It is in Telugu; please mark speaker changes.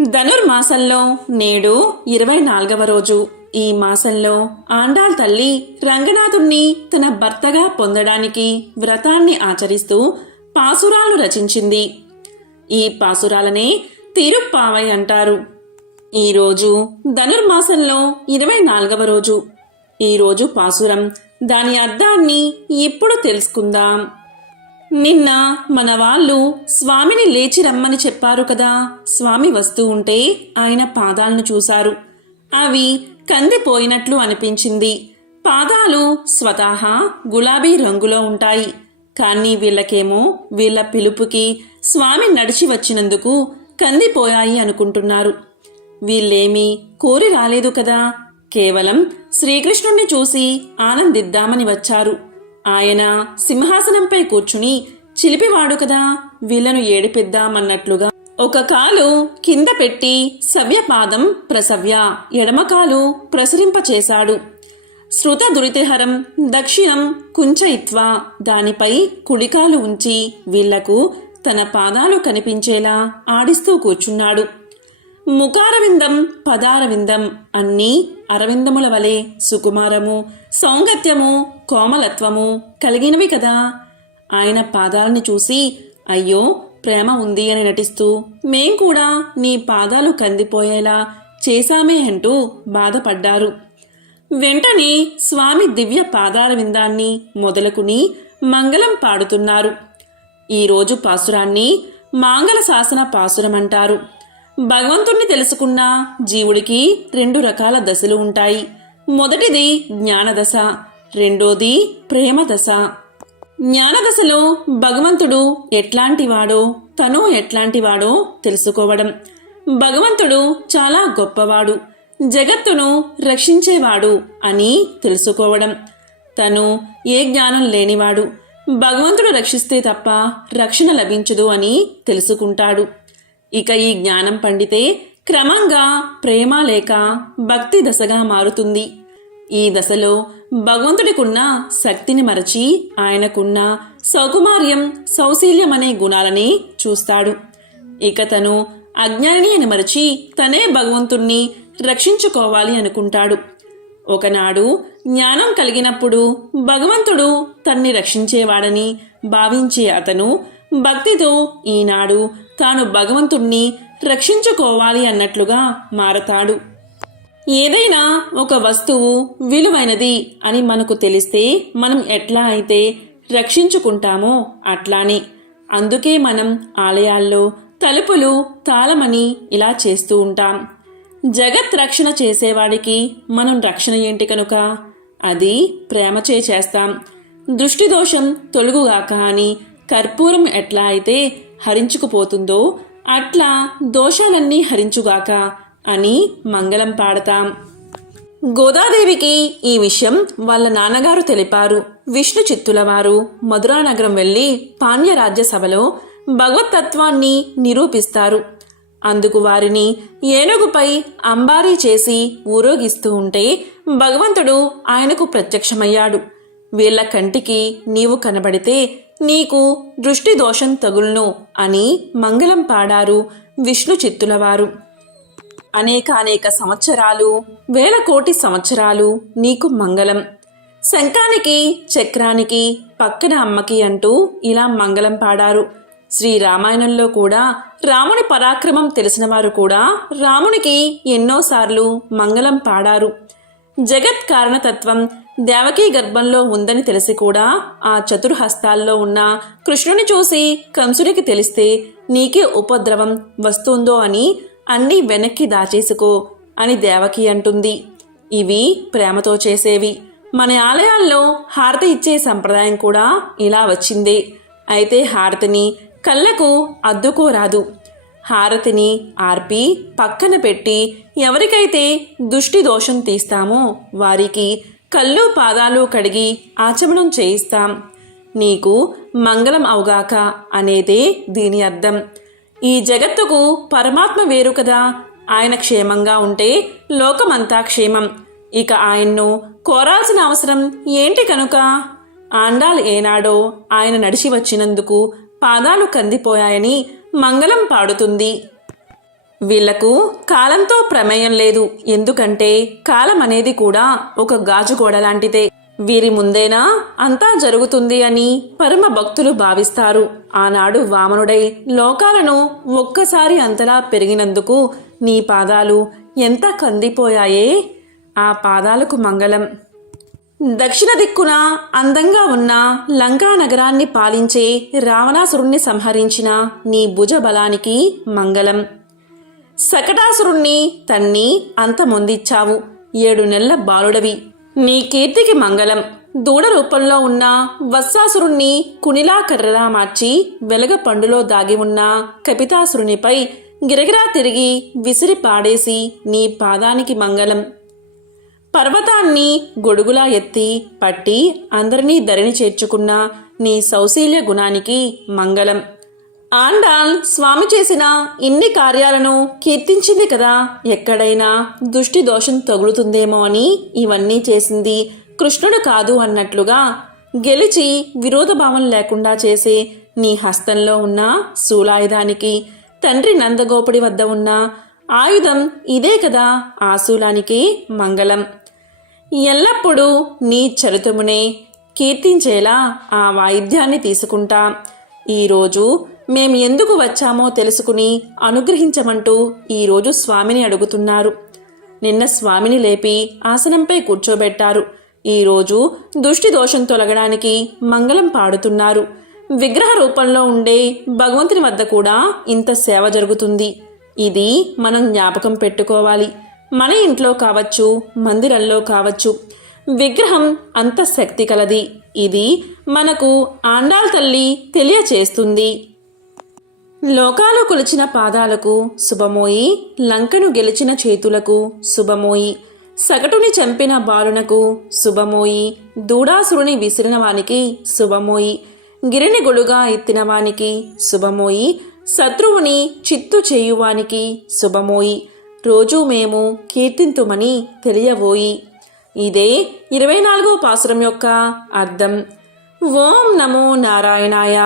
Speaker 1: ధనుర్మాసంలో నేడు ఇరవై నాలుగవ రోజు. ఈ మాసంలో ఆండాల్ తల్లి రంగనాథుణ్ణి తన భర్తగా పొందడానికి వ్రతాన్ని ఆచరిస్తూ పాసురాలు రచించింది. ఈ పాసురాలనే తిరుప్పావై అంటారు. ఈరోజు ధనుర్మాసంలో ఇరవై నాలుగవ రోజు. ఈరోజు పాసురం దాని అర్థాన్ని ఇప్పుడు తెలుసుకుందాం. నిన్న మన వాళ్ళు స్వామిని లేచి రమ్మని చెప్పారు కదా. స్వామి వస్తూ ఉంటే ఆయన పాదాలను చూశారు. అవి కందిపోయినట్లు అనిపించింది. పాదాలు స్వతహా గులాబీ రంగులో ఉంటాయి. కానీ వీళ్ళకేమో వీళ్ళ పిలుపుకి స్వామి నడిచి వచ్చినందుకు కందిపోయాయి అనుకుంటున్నారు. వీళ్ళేమీ కోరి రాలేదు కదా. కేవలం శ్రీకృష్ణుణ్ణి చూసి ఆనందిద్దామని వచ్చారు. ఆయన సింహాసనంపై కూర్చుని చిలిపివాడు కదా వీళ్ళను ఏడిపిద్దామన్నట్లుగా. ఒక కాలు కింద పెట్టి సవ్యపాదం ప్రసవ్య ఎడమకాలు ప్రసరింపచేశాడు. శృత దురితిహరం దక్షిణం కుంచయిత్వ. దానిపై కుడికాలు ఉంచి వీళ్ళకు తన పాదాలు కనిపించేలా ఆడిస్తూ కూర్చున్నాడు. ముఖారవిందం పదారవిందం అన్నీ అరవిందముల వలె సుకుమారము సౌంగత్యము కోమలత్వము కలిగినవి కదా. ఆయన పాదాలని చూసి అయ్యో ప్రేమ ఉంది అని నటిస్తూ మేం కూడా నీ పాదాలు కందిపోయేలా చేశామే అంటూ బాధపడ్డారు. వెంటనే స్వామి దివ్య పాదాల విందాన్ని మొదలుకుని మంగళం పాడుతున్నారు. ఈరోజు పాసురాన్ని మాంగళ శాసన పాసురం అంటారు. భగవంతుణ్ణి తెలుసుకున్న జీవుడికి రెండు రకాల దశలు ఉంటాయి. మొదటిది జ్ఞానదశ. రెండోది ప్రేమ దశ జ్ఞానదశలో భగవంతుడు ఎట్లాంటివాడో తను ఎట్లాంటివాడో తెలుసుకోవడం. భగవంతుడు చాలా గొప్పవాడు జగత్తును రక్షించేవాడు అని తెలుసుకోవడం. తను ఏ జ్ఞానం లేనివాడు భగవంతుడు రక్షిస్తే తప్ప రక్షణ లభించదు అని తెలుసుకుంటాడు. ఇక ఈ జ్ఞానం పండితే క్రమంగా ప్రేమ లేక భక్తి దశగా మారుతుంది. ఈ దశలో భగవంతుడికున్న శక్తిని మరచి ఆయనకున్న సౌకుమార్యం సౌశీల్యం అనే గుణాలని చూస్తాడు. ఇక తను అజ్ఞానిని అని మరచి తనే భగవంతుణ్ణి రక్షించుకోవాలి అనుకుంటాడు. ఒకనాడు జ్ఞానం కలిగినప్పుడు భగవంతుడు తన్ని రక్షించేవాడని భావించే అతను భక్తితో ఈనాడు తాను భగవంతుణ్ణి రక్షించుకోవాలి అన్నట్లుగా మారతాడు. ఏదైనా ఒక వస్తువు విలువైనది అని మనకు తెలిస్తే మనం ఎట్లా అయితే రక్షించుకుంటామో అట్లానే. అందుకే మనం ఆలయాల్లో తలుపులు తాళమని ఇలా చేస్తూ ఉంటాం. జగత్ రక్షణ చేసేవాడికి మనం రక్షణ ఏంటి కనుక? అది ప్రేమచే చేస్తాం. దృష్టి దోషం తొలుగుగాక అని కర్పూరం ఎట్లా అయితే హరించుకుపోతుందో అట్లా దోషాలన్నీ హరించుగాక అని మంగళం పాడతాం. గోదాదేవికి ఈ విషయం వాళ్ళ నాన్నగారు తెలిపారు. విష్ణు చిత్తులవారు మధురానగరం వెళ్ళి పాండ్య రాజ్యసభలో భగవతత్వాన్ని నిరూపిస్తారు. అందుకు వారిని ఏనుగుపై అంబారీ చేసి ఊరోగిస్తూ ఉంటే భగవంతుడు ఆయనకు ప్రత్యక్షమయ్యాడు. వీళ్ళ కంటికి నీవు కనబడితే నీకు దృష్టి దోషం తగులును అని మంగళం పాడారు విష్ణు చిత్తులవారు. అనేకానేక అనేక సంవత్సరాలు వేల కోటి సంవత్సరాలు నీకు మంగళం. శంఖానికి చక్రానికి పక్కన అమ్మకి అంటూ ఇలా మంగళం పాడారు. శ్రీ రామాయణంలో కూడా రాముని పరాక్రమం తెలిసిన వారు కూడా రామునికి ఎన్నోసార్లు మంగళం పాడారు. జగత్ కారణతత్వం దేవకీ గర్భంలో ఉందని తెలిసి కూడా ఆ చతుర్హస్తాల్లో ఉన్న కృష్ణుని చూసి కంసుడికి తెలిస్తే నీకే ఉపద్రవం వస్తుందో అని అన్నీ వెనక్కి దాచేసుకో అని దేవకి అంటుంది. ఇవి ప్రేమతో చేసేవి. మన ఆలయాల్లో హారతి ఇచ్చే సంప్రదాయం కూడా ఇలా వచ్చిందే. అయితే హారతిని కళ్ళకు అద్దుకోరాదు. హారతిని ఆర్పి పక్కన పెట్టి ఎవరికైతే దుష్టి దోషం తీస్తామో వారికి కళ్ళు పాదాలు కడిగి ఆచమనం చేయిస్తాం. నీకు మంగళం అవుగాక అనేదే దీని అర్థం. ఈ జగత్తుకు పరమాత్మ వేరు కదా. ఆయన క్షేమంగా ఉంటే లోకమంతా క్షేమం. ఇక ఆయన్ను కోరాల్సిన అవసరం ఏంటి కనుక? ఆండాల్ ఏనాడో ఆయన నడిచి వచ్చినందుకు పాదాలు కందిపోయాయని మంగళం పాడుతుంది. వీళ్ళకు కాలంతో ప్రమేయం లేదు. ఎందుకంటే కాలం అనేది కూడా ఒక గాజు గోడ లాంటిదే. వీరి ముందేనా అంతా జరుగుతుంది అని పరమ భక్తులు భావిస్తారు. ఆనాడు వామనుడై లోకాలను ఒక్కసారి అంతలా పెరిగినందుకు నీ పాదాలు ఎంత కందిపోయాయే? ఆ పాదాలకు మంగళం. దక్షిణ దిక్కున అందంగా ఉన్న లంకా నగరాన్ని పాలించే రావణాసురుణ్ణి సంహరించిన నీ భుజ బలానికి మంగళం. శకటాసురుణ్ణి తన్ని అంతమొందిచ్చావు. ఏడు నెలల బాలుడవి. నీ కీర్తికి మంగళం. దూడ రూపంలో ఉన్న వత్సాసురుణ్ణి కునిలా కర్రలా మార్చి వెలగ పండులో దాగి ఉన్న కపితాసురునిపై గిరగిరా తిరిగి విసిరి పాడేసి నీ పాదానికి మంగళం. పర్వతాన్ని గొడుగులా ఎత్తి పట్టి అందరినీ ధరిని చేర్చుకున్న నీ సౌశీల్య గుణానికి మంగళం. ఆండాల్ స్వామి చేసిన ఇన్ని కార్యాలను కీర్తించింది కదా. ఎక్కడైనా దుష్టి దోషం తగులుతుందేమో అని ఇవన్నీ చేసింది కృష్ణుడు కాదు అన్నట్లుగా గెలిచి విరోధభావం లేకుండా చేసే నీ హస్తంలో ఉన్న శూలాయుధానికి తండ్రి నందగోపుడి వద్ద ఉన్న ఆయుధం ఇదే కదా ఆ శూలానికి మంగళం. ఎల్లప్పుడూ నీ చరితమునే కీర్తించేలా ఆ వాయిద్యాన్ని తీసుకుంటా. ఈరోజు మేము ఎందుకు వచ్చామో తెలుసుకుని అనుగ్రహించమంటూ ఈరోజు స్వామిని అడుగుతున్నారు. నిన్న స్వామిని లేపి ఆసనంపై కూర్చోబెట్టారు. ఈరోజు దుష్టి దోషం తొలగడానికి మంగళం పాడుతున్నారు. విగ్రహ రూపంలో ఉండే భగవంతుని వద్ద కూడా ఇంత సేవ జరుగుతుంది. ఇది మనం జ్ఞాపకం పెట్టుకోవాలి. మన ఇంట్లో కావచ్చు మందిరంలో కావచ్చు. విగ్రహం అంత శక్తి కలది. ఇది మనకు ఆండాల్ తల్లి తెలియచేస్తుంది. లోకాలు కొలిచిన పాదాలకు శుభమోయి లంకను గెలిచిన చేతులకు శుభమోయి సగటుని చంపిన బాలునకు శుభమోయి దూడాసురుని విసిరిన వానికి శుభమోయి గిరిని గొడుగా ఎత్తిన వానికి శుభమోయి శత్రువుని చిత్తు చేయువానికి శుభమోయి రోజూ మేము కీర్తింతుమని తెలియబోయి ఇదే ఇరవై నాలుగో పాసురం యొక్క అర్థం. ఓం నమో నారాయణాయ.